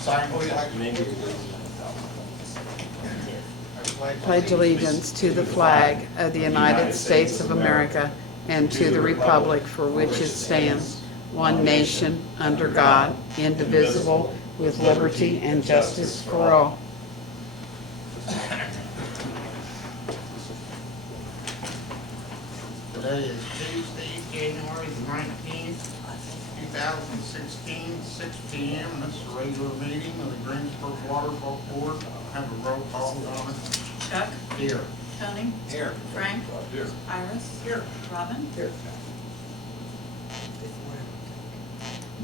Sign Pledge allegiance to the flag of the United States of America and to the republic for which it stands, one nation, under God, indivisible, with liberty and justice for all. Today is Tuesday, January the 19th, 2016, 6 p.m. This is a regular meeting of the Greensburg Water Board. I'll have a roll call on it. Chuck? Here. Tony? Here. Frank? Here. Iris? Here. Robin? Here.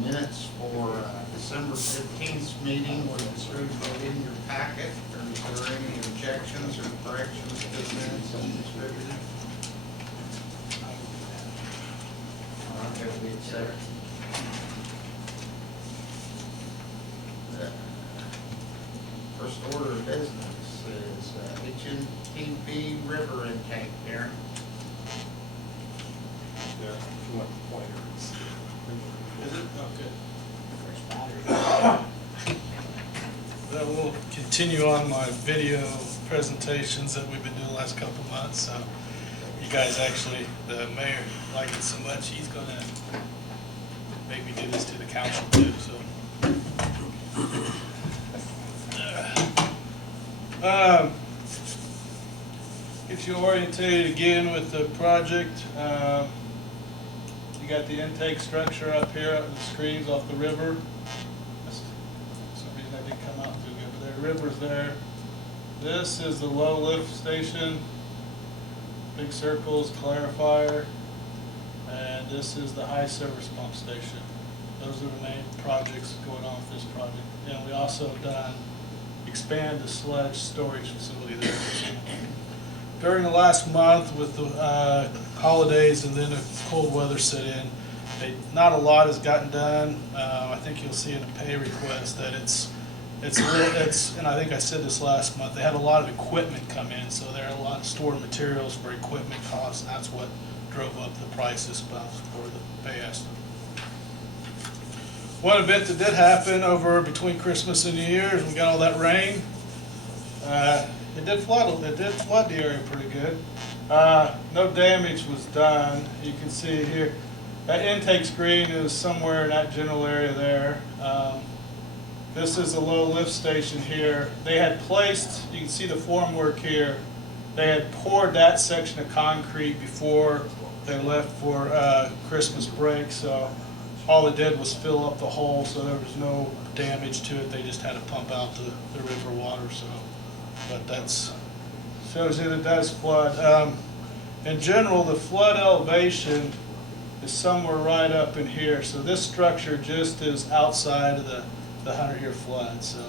Minutes for December 15th meeting was distributed in your packet. Is there any objections or corrections to the minutes distributed? Okay, we accept. First order of business is HNTB river intake there. Yeah, if you want the pointers. Is it? Oh, good. Then we'll continue on my video presentations that we've been doing the last couple of months. So you guys actually, the mayor liked it so much, he's gonna make me do this to the council too, so. Get you orientated again with the project. You got the intake structure up here, up the screens off the river. For some reason I didn't come out too good, but the river's there. This is the low lift station, big circles, clarifier, and this is the high service pump station. Those are the main projects going on with this project. And we also done expand the sludge storage facility there. During the last month with the holidays and then the cold weather set in, not a lot has gotten done. I think you'll see in the pay request that it's, and I think I said this last month, they had a lot of equipment come in, so there are a lot of stored materials for equipment costs, and that's what drove up the price this month for the pay estimate. One event that did happen over between Christmas and New Year's, we got all that rain. It did flood the area pretty good. No damage was done. You can see here, that intake screen is somewhere in that general area there. This is a low lift station here. They had placed, you can see the formwork here, they had poured that section of concrete before they left for Christmas break, so all it did was fill up the hole, so there was no damage to it. They just had to pump out the river water, so. But that's shows that it does flood. In general, the flood elevation is somewhere right up in here. So this structure just is outside of the 100-year flood. So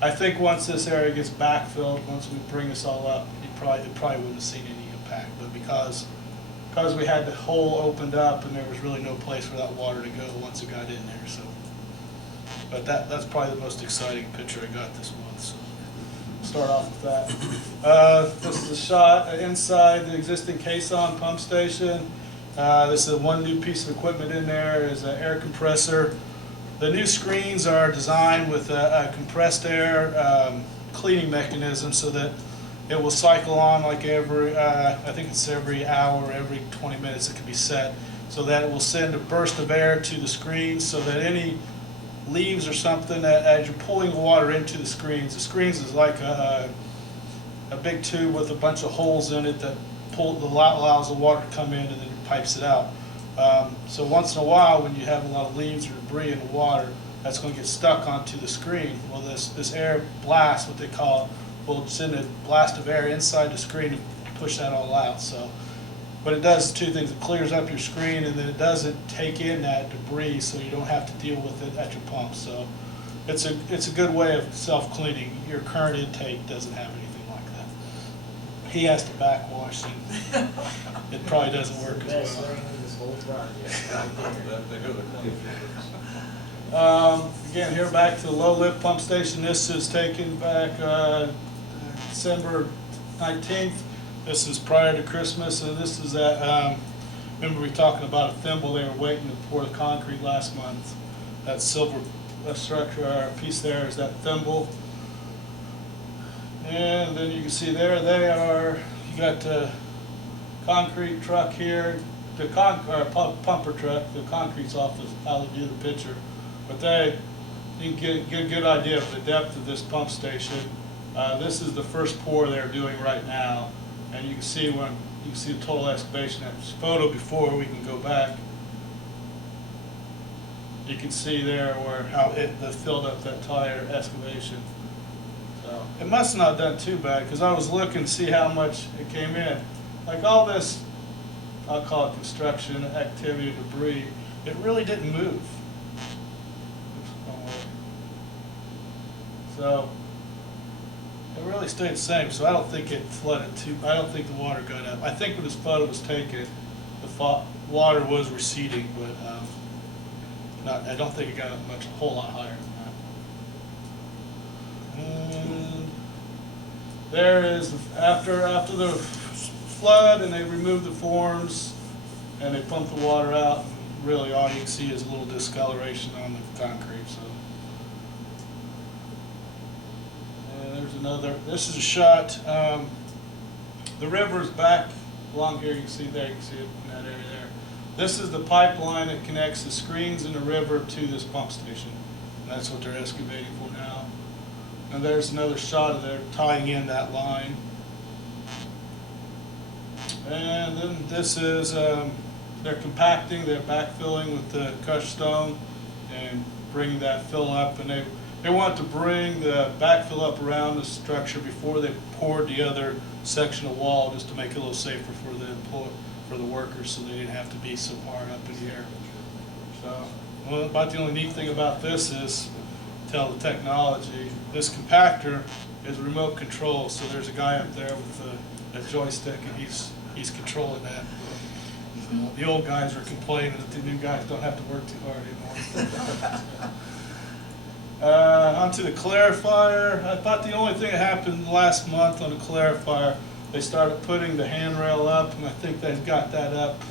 I think once this area gets backfilled, once we bring this all up, it probably wouldn't have seen any impact. But because we had the hole opened up and there was really no place for that water to go once it got in there. So, but that's probably the most exciting picture I got this month. So. Start off with that. This is a shot inside the existing caisson pump station. This is one new piece of equipment in there is an air compressor. The new screens are designed with a compressed air cleaning mechanism so that it will cycle on like every, I think it's every hour, every 20 minutes it can be set, so that it will send a burst of air to the screens so that any leaves or something that as you're pulling the water into the screens is like a big tube with a bunch of holes in it that allows the water to come in and then pipes it out. So once in a while when you have a lot of leaves or debris in the water, that's going to get stuck onto the screen. Well, this air blast, what they call it, will send a blast of air inside the screen and push that all out. So. But it does two things. It clears up your screen and then it doesn't take in that debris so you don't have to deal with it at your pump. So it's a good way of self-cleaning. Your current intake doesn't have anything like that. He has to backwash and it probably doesn't work as well. Again, here back to the low lift pump station. This is taken back December 19th. This is prior to Christmas, and this is that, remember we were talking about a thimble they were waiting to pour the concrete last month. That silver structure, or piece there is that thimble. And then you can see there, they are, you got the concrete truck here, the pumper truck, the concrete's off out of the view of the picture. But you can get a good idea of the depth of this pump station. This is the first pour they're doing right now. And you can see the total excavation. That's photo before, we can go back. You can see there how it filled up that entire excavation. So it must not have done too bad, because I was looking to see how much it came in. Like all this, I'll call it construction activity, debris, it really didn't move. So it really stayed the same. So I don't think it flooded I don't think the water got up. I think when this photo was taken, the water was receding, but I don't think it got up a whole lot higher than that. And there is, after the flood, and they removed the forms and they pumped the water out, and really all you can see is a little discoloration on the concrete. So, and there's another, this is a shot. The river's back along here, you can see there, you can see it in that area there. This is the pipeline that connects the screens in the river to this pump station. And that's what they're excavating for now. And there's another shot of there tying in that line. And then this is, they're compacting, they're backfilling with the crushed stone and bringing that fill up. And they want to bring the backfill up around the structure before they poured the other section of wall, just to make it a little safer for the workers, so they didn't have to be so far up in the air. So, well, about the only neat thing about this is, tell the technology, this compactor is remote control. So there's a guy up there with a joystick, and he's controlling that. The old guys are complaining that the new guys don't have to work too hard anymore. Onto the clarifier. I thought the only thing that happened last month on the clarifier, they started putting the handrail up, and I think they've got that up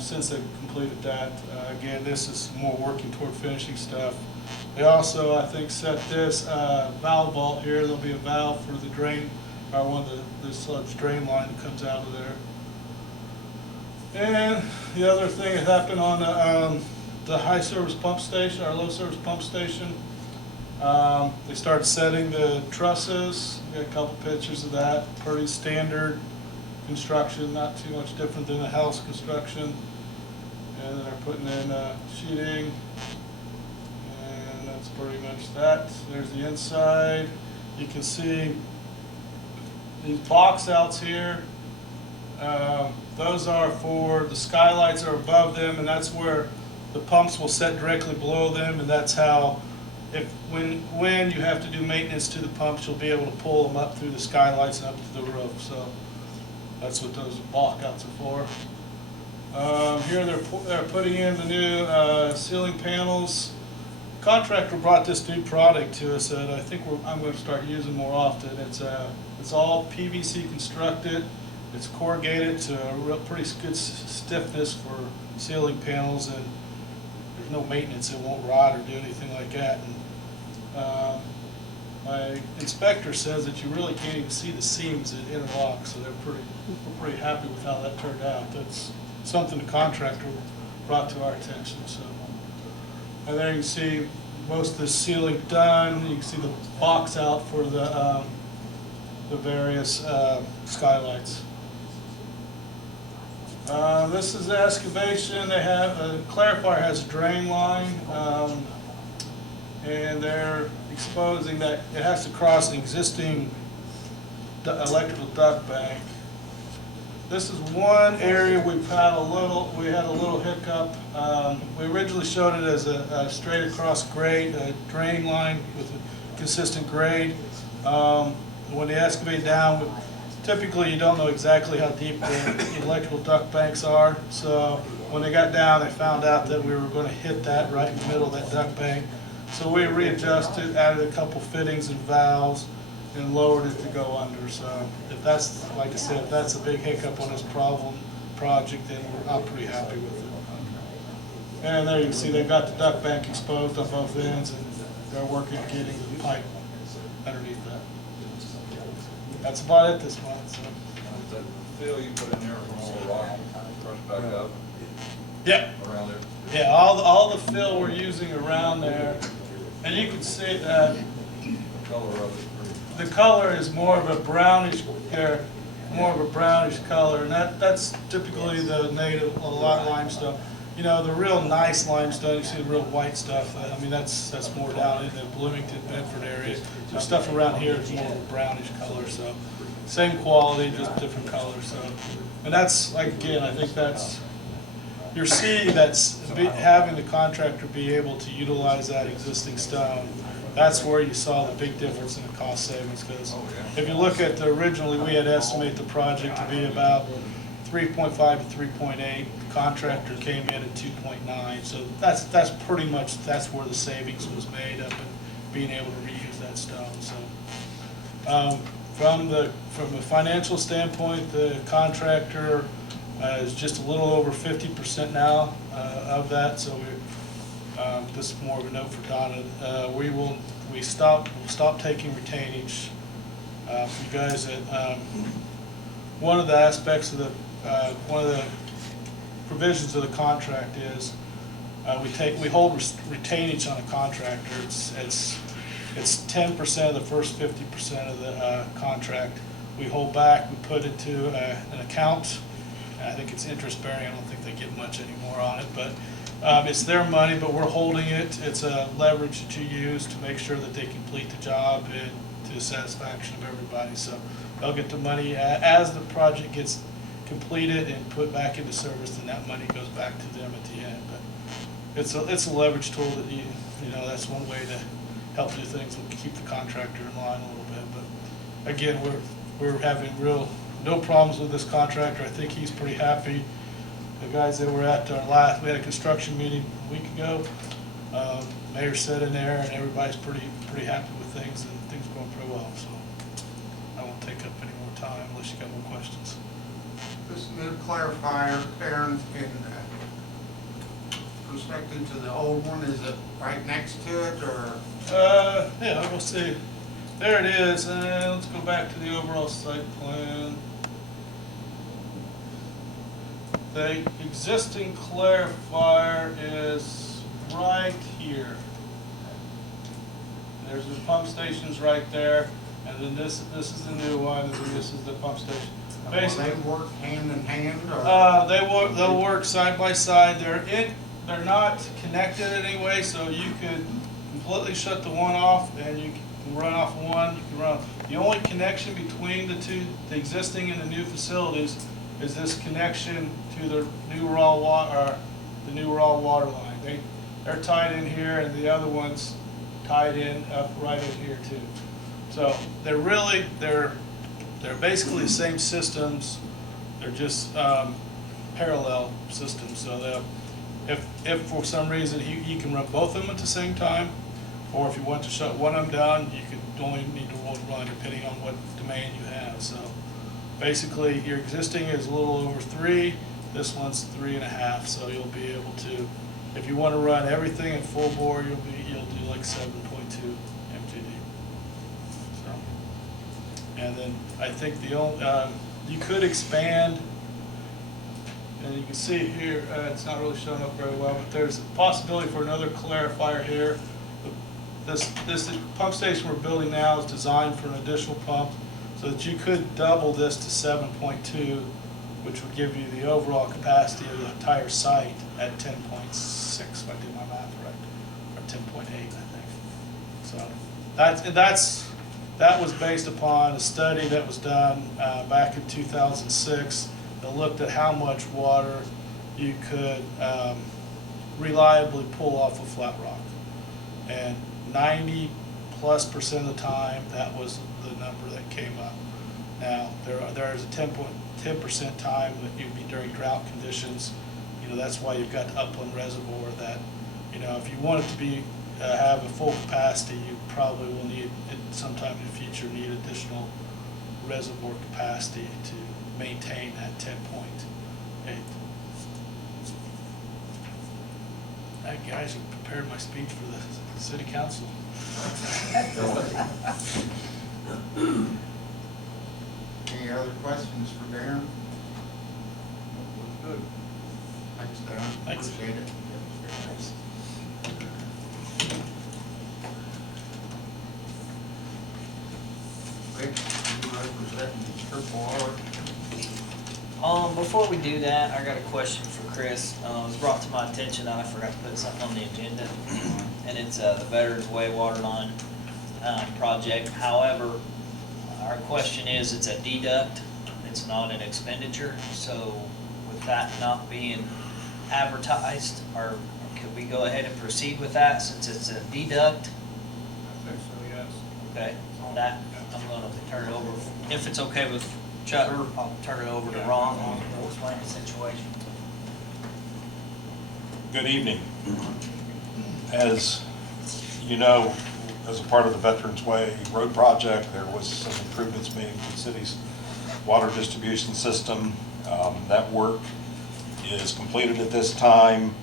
since they completed that. Again, this is more working toward finishing stuff. They also, I think, set this valve vault here. There'll be a valve for the drain, or one of this drain line that comes out of there. And the other thing that happened on the high service pump station, our low service pump station, they started setting the trusses. We got a couple pictures of that. Pretty standard construction, not too much different than the house construction. And then they're putting in sheeting, and that's pretty much that. There's the inside. You can see these box outs here. Those are for the skylights are above them, and that's where the pumps will set directly below them, and that's how, when you have to do maintenance to the pumps, you'll be able to pull them up through the skylights and up to the roof. So that's what those block outs are for. Here they're putting in the new ceiling panels. Contractor brought this new product to us that I think I'm going to start using more often. It's all PVC constructed. It's corrugated to a pretty good stiffness for ceiling panels, and there's no maintenance. It won't rot or do anything like that. And my inspector says that you really can't even see the seams that interlock, so we're pretty happy with how that turned out. That's something the contractor brought to our attention. So, and there you can see most of the ceiling done. You can see the box out for the various skylights. This is the excavation. They have clarifier has a drain line, and they're exposing that it has to cross an existing electrical duct bank. This is one area we had a little hiccup. We originally showed it as a straight across grade, a drain line with a consistent grade. When they excavate down, typically you don't know exactly how deep the electrical duct banks are. So when they got down, they found out that we were going to hit that right in the middle of that duct bank. So we readjusted, added a couple fittings and valves, and lowered it to go under. So if that's, like I said, if that's a big hiccup on this project, then I'm pretty happy with it. And there you can see they've got the duct bank exposed on both ends, and they're working on getting the pipe underneath that. That's about it this month. So. That fill you put in there from all the rock, crushed back up Yeah. around there. Yeah, all the fill we're using around there, and you can see that The color of it. the color is more of a brownish, color, and that's typically the native a lot limestone. You know, the real nice limestone, you see the real white stuff. I mean, that's more down in the Bloomington, Bedford area. The stuff around here is more of a brownish color. So, same quality, just different color. So, and that's like again, I think that's you're seeing having the contractor be able to utilize that existing stone. That's where you saw the big difference in the cost savings. Because if you look at originally, we had estimated the project to be about 3.5 to 3.8. The contractor came in at 2.9. So that's pretty much where the savings was made up and being able to reuse that stone. So from a financial standpoint, the contractor is just a little over 50% now of that. So this is more of a note for Donna. We'll stop taking retainage. You guys, one of the aspects of one of the provisions of the contract is we hold retainage on a contractor. It's 10% of the first 50% of the contract. We hold back. We put it to an account. I think it's interest bearing. I don't think they get much anymore on it, but it's their money, but we're holding it. It's a leverage to use to make sure that they complete the job and to the satisfaction of everybody. So they'll get the money as the project gets completed and put back into service, and that money goes back to them at the end. But it's a leverage tool that you know that's one way to help do things and keep the contractor in line a little bit. But again, we're having no problems with this contractor. I think he's pretty happy. The guys that were at we had a construction meeting a week ago. Mayor sat in there, and everybody's pretty happy with things, and things are going pretty well. So I won't take up any more time unless you got more questions. This new clarifier, Aaron, in perspective to the old one, is it right next to it, or? Yeah, we'll see. There it is, and let's go back to the overall site plan. The existing clarifier is right here. There's the pump stations right there, and then this is the new one, and then this is the pump station. Basically, they work hand in hand, or? They'll work side by side. They're not connected anyway, so you could completely shut the one off, and you can run off one. You can run. The only connection between the two, the existing and the new facilities, is this connection to the new raw water, line. They're tied in here, and the other one's tied in up right in here too. So they're basically the same systems. They're just parallel systems. So if for some reason you can run both of them at the same time, or if you want to shut one of them down, you could only need to run depending on what demand you have. So basically, your existing is a little over 3. This one's 3.5. So you'll be able to, if you want to run everything at full bore, you'll do like 7.2 MGD. So, and then I think the only you could expand, and you can see here it's not really showing up very well, but there's a possibility for another clarifier here. This pump station we're building now is designed for an additional pump, so that you could double this to 7.2, which would give you the overall capacity of the entire site at 10.6, if I did my math right, or 10.8, I think. So that was based upon a study that was done back in 2006 that looked at how much water you could reliably pull off of flat rock, and 90+% of the time, that was the number that came up. Now, there is a 10% time that you'd be during drought conditions. You know, that's why you've got the upland reservoir that, you know, if you want it to be have a full capacity, you probably will need, sometime in the future, need additional reservoir capacity to maintain that 10.8. That guy should prepare my speech for the city council. Any other questions for Darren? Good. Thanks, Darren. Thanks. Appreciate it. Rick, you representing Triple R. Before we do that, I got a question for Chris. It was brought to my attention that I forgot to put something on the agenda, and it's the Veterans Way water line project. However, our question is, it's a deduct, it's not an expenditure. So with that not being advertised, or could we go ahead and proceed with that since it's a deduct? I think so, yes. Okay, on that, I'm gonna turn it over, if it's okay with Chuck, I'll turn it over to Ron, and we'll explain the situation. Good evening. As you know, as a part of the Veterans Way road project, there was some improvements made to the city's water distribution system. That work is completed at this time,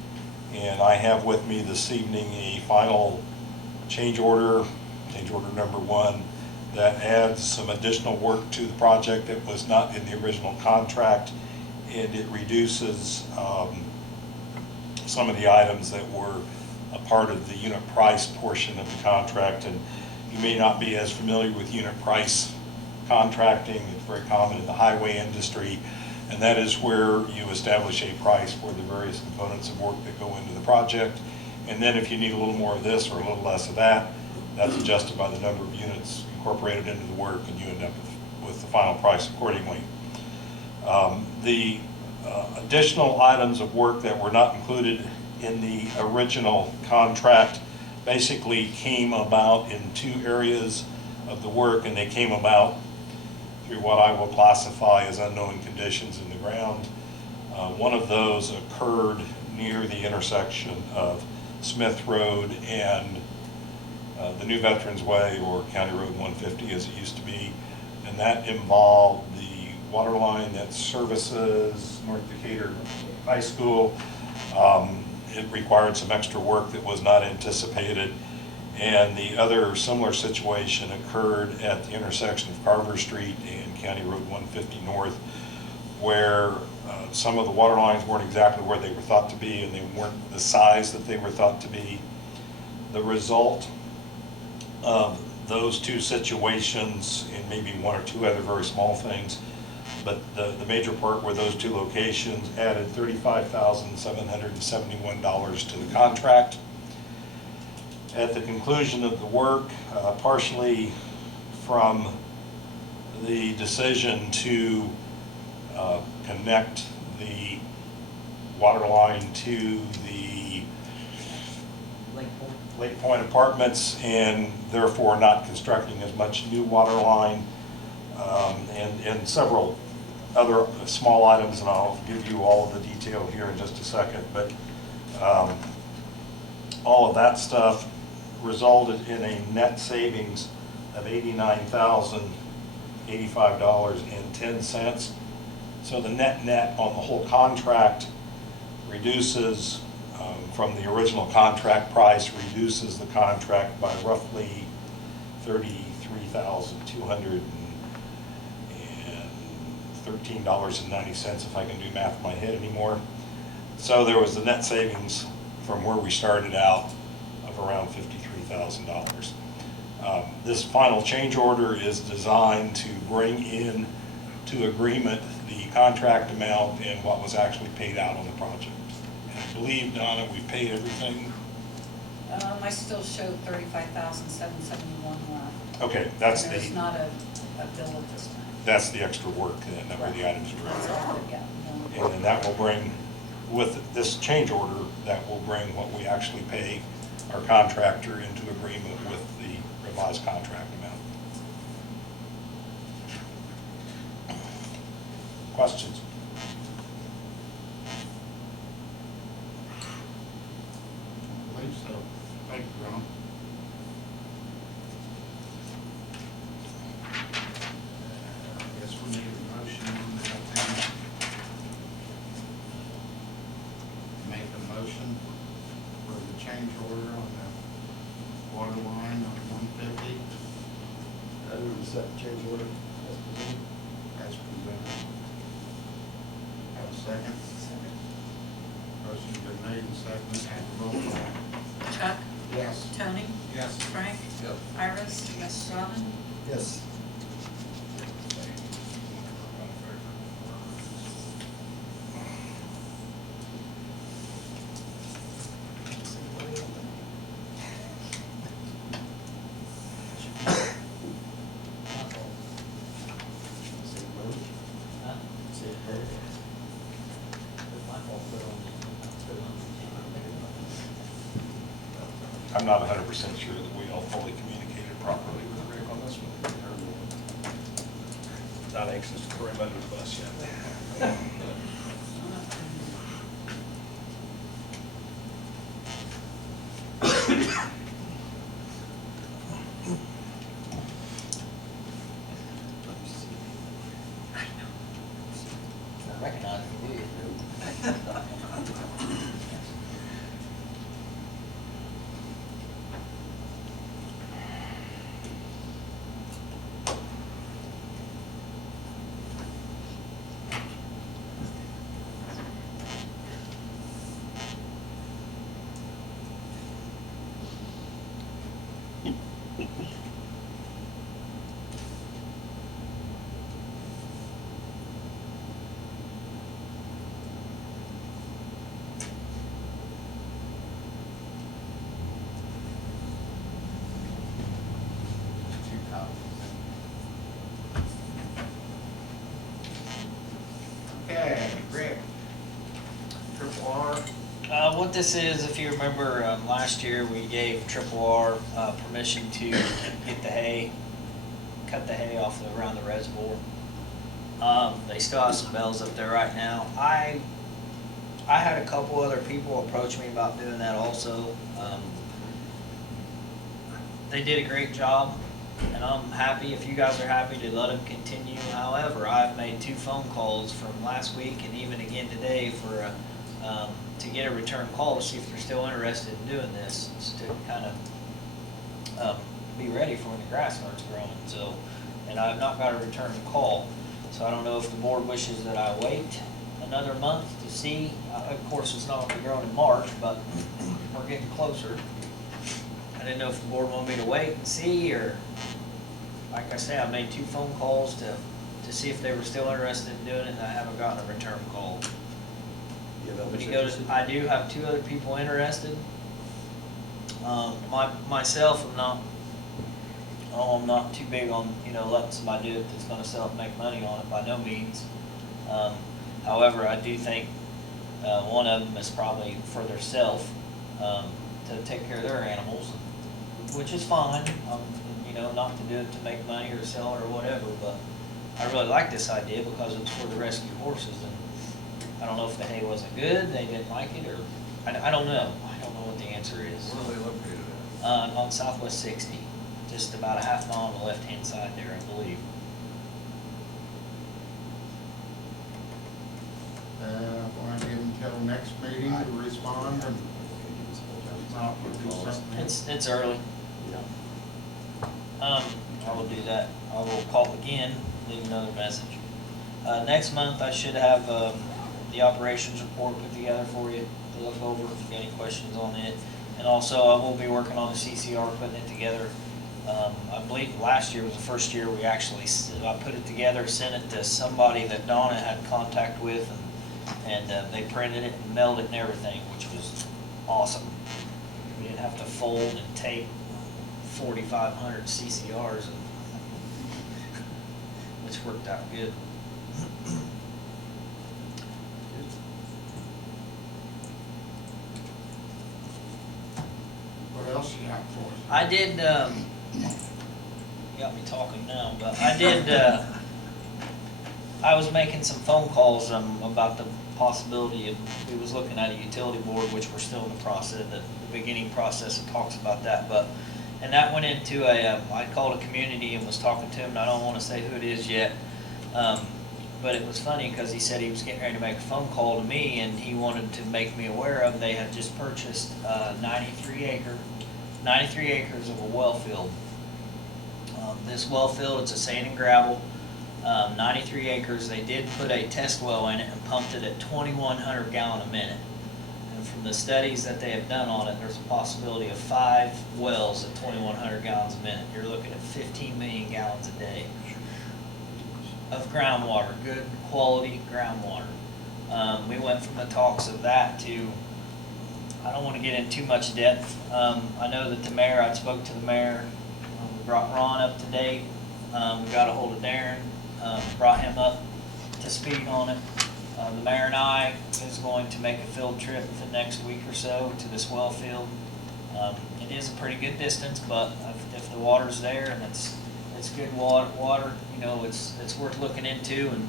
and I have with me this evening a final change order number 1, that adds some additional work to the project that was not in the original contract, and it reduces some of the items that were a part of the unit price portion of the contract. And you may not be as familiar with unit price contracting. It's very common in the highway industry, and that is where you establish a price for the various components of work that go into the project. And then if you need a little more of this or a little less of that, that's adjusted by the number of units incorporated into the work, and you end up with the final price accordingly. The additional items of work that were not included in the original contract basically came about in 2 areas of the work, and they came about through what I will classify as unknown conditions in the ground. One of those occurred near the intersection of Smith Road and the new Veterans Way, or County Road 150 as it used to be, and that involved the water line that services North Decatur High School. It required some extra work that was not anticipated. And the other similar situation occurred at the intersection of Carver Street and County Road 150 North, where some of the water lines weren't exactly where they were thought to be, and they weren't the size that they were thought to be. The result of those 2 situations, and maybe 1 or 2 other very small things, but the major part were those 2 locations, added $35,771 to the contract. At the conclusion of the work, partially from the decision to connect the water line to the Lake Point Apartments, and therefore not constructing as much new water line, and several other small items, and I'll give you all of the detail here in just a second. But all of that stuff resulted in a net savings of $89,085.10. So the net on the whole contract reduces, from the original contract price, reduces the contract by roughly $33,213.90, if I can do math in my head anymore. So there was the net savings from where we started out of around $53,000. This final change order is designed to bring in to agreement the contract amount and what was actually paid out on the project. And I believe, Donna, we paid everything. I still showed $35,771 left. Okay, that's There's the, not a bill at this time. that's the extra work, and that were the items were. That's all, yeah. And then that will bring, with this change order, that will bring what we actually pay our contractor into agreement with the revised contract amount. Questions? I believe so. Thank you, Ron. I guess we need a motion on that thing. Make a motion for Accept change order as presented. as presented. Have a second? Motion's been made and seconded, have a roll call. Chuck, Yes. Tony, Yes. Frank, Yep. Iris, yes, Robin, Yes. Say vote. Say vote. I'm not 100% sure that we all fully communicated properly with Rick on this one. Not anxious to throw him under the bus yet. I recognize it, do you? Two copies. Okay, Rick. Triple R. What this is, if you remember, last year we gave Triple R permission to get the hay, cut the hay off around the reservoir. They still have some bales up there right now. I had a couple other people approach me about doing that also. They did a great job, and I'm happy, if you guys are happy, to let them continue. However, I've made 2 phone calls from last week and even again today for to get a return call to see if they're still interested in doing this, to kind of be ready for when the grass starts growing. So, and I've not got a return call, so I don't know if the board wishes that I wait another month to see. Of course, it's not going to be growing in March, but we're getting closer. I didn't know if the board wanted me to wait and see, or, like I say, I made 2 phone calls to see if they were still interested in doing it, and I haven't gotten a return call. Yeah, that When was you go to, interesting. I do have 2 other people interested. Myself, I'm not too big on, letting somebody do it that's gonna sell it and make money on it, by no means. However, I do think, one of them is probably for theirself, to take care of their animals, which is fine, not to do it to make money or sell it or whatever, but I really like this idea because it's for the rescue horses, and I don't know if the hay wasn't good, they didn't like it, or, I don't know. I don't know what the answer is. Where are they located On Southwest 60, just about a half mile on the left-hand side there, I believe. Want to give them till next meeting to respond, and if not, we'll do something else. It's early. I will do that. I will call again, leave another message. Next month, I should have the operations report put together for you to look over if you got any questions on it. And also, I will be working on the CCR, putting it together. I believe last year was the first year we actually, I put it together, sent it to somebody that Donna had contact with, and they printed it and mailed it and everything, which was awesome. We didn't have to fold and tape 4,500 CCRs, which worked out good. What else you got for us? I did, you got me talking now, but I did, I was making some phone calls about the possibility of, we was looking at a utility board, which we're still in the process, the beginning process that talks about that, and that went into I called a community and was talking to him, and I don't want to say who it is yet, but it was funny because he said he was getting ready to make a phone call to me, and he wanted to make me aware of, they had just purchased 93 acres of a well field. This well field, it's a sand and gravel, 93 acres. They did put a test well in it and pumped it at 2,100 gallon a minute. And from the studies that they have done on it, there's a possibility of 5 wells at 2,100 gallons a minute. You're looking at 15 million gallons a day of groundwater, good quality groundwater. We went from the talks of that to, I don't want to get in too much depth. I know that the mayor, I spoke to the mayor, we brought Ron up to date, we got a hold of Darren, brought him up to speed on it. The mayor and I is going to make a field trip the next week or so to this well field. It is a pretty good distance, but if the water's there and it's good water, you know, it's worth looking into, and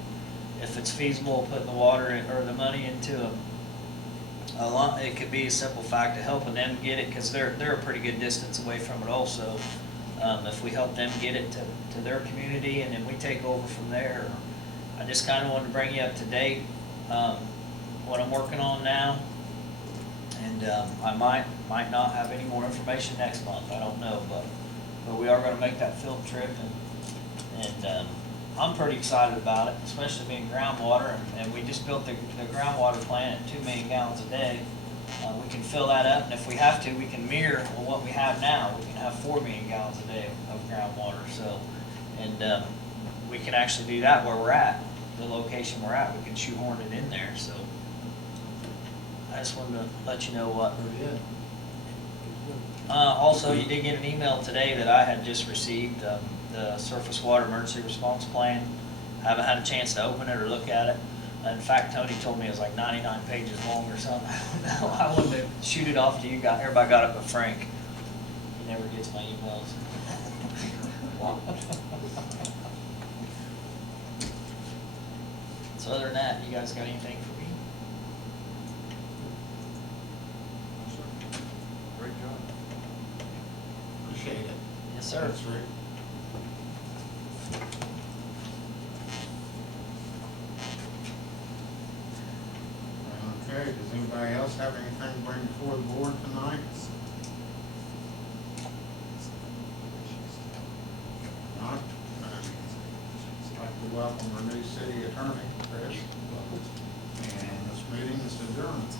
if it's feasible, putting the water or the money into a lot, it could be a simple fact of helping them get it, because they're a pretty good distance away from it also. If we help them get it to their community and then we take over from there. I just kind of wanted to bring you up to date, what I'm working on now. And I might not have any more information next month, I don't know, but we are gonna make that field trip, and I'm pretty excited about it, especially being groundwater, and we just built the groundwater plant at 2 million gallons a day. We can fill that up, and if we have to, we can mirror what we have now. We can have 4 million gallons a day of groundwater, so, and we can actually do that where we're at, the location we're at. We can shoehorn it in there, so I just wanted to let you know what. Also, you did get an email today that I had just received, the Surface Water Emergency Response Plan. I haven't had a chance to open it or look at it. In fact, Tony told me it was like 99 pages long or something. I don't know. I wanted to shoot it off to you guys. Everybody got it but Frank. He never gets my emails. So other than that, you guys got anything for me? Great job. Appreciate it. Yes, sir. Thanks, Rick. Okay, does anybody else have anything to bring before the board tonight? Not? I'd like to welcome our new city attorney, Chris. And this meeting is adjourned.